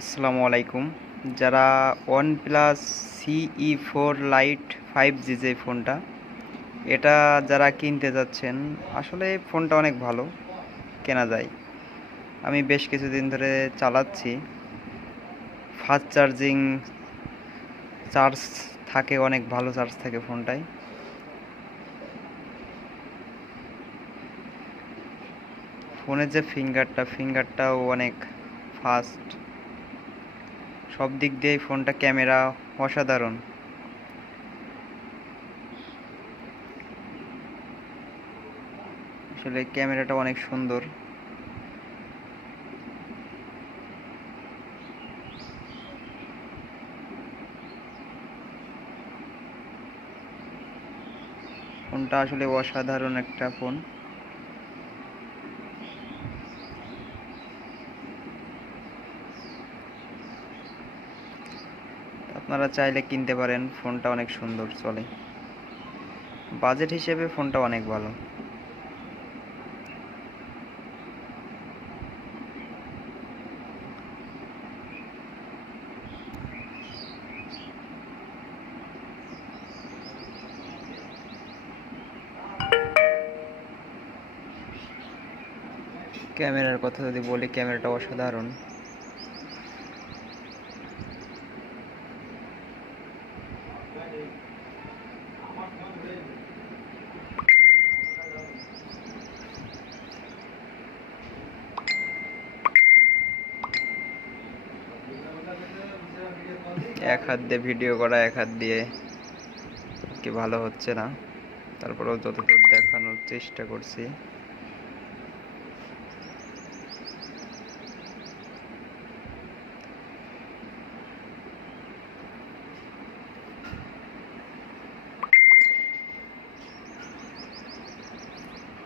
আসসালামু আলাইকুম। যারা OnePlus CE4 লাইট 5G যে ফোনটা, এটা যারা কিনতে যাচ্ছেন, আসলে ফোনটা অনেক ভালো, কেনা যায়। আমি বেশ কিছুদিন ধরে চালাচ্ছি। ফাস্ট চার্জিং, চার্জ থাকে, অনেক ভালো চার্জ থাকে ফোনটায়। ফোনের যে ফিঙ্গারটাও অনেক ফাস্ট। সব দিক দিয়েই ফোনটা, ক্যামেরা অসাধারণ। আসলে ক্যামেরাটা অনেক সুন্দর। ফোনটা আসলে অসাধারণ একটা ফোন। আপনারা চাইলে কিনতে পারেন, ফোনটা অনেক সুন্দর চলে। বাজেট হিসেবে ফোনটা অনেক ভালো। ক্যামেরার কথা যদি বলি, ক্যামেরাটা অসাধারণ। এক হাত দিয়ে ভিডিও করা, এক হাত দিয়ে কি ভালো হচ্ছে না, তারপরেও যতদূর দেখানোর চেষ্টা করছি।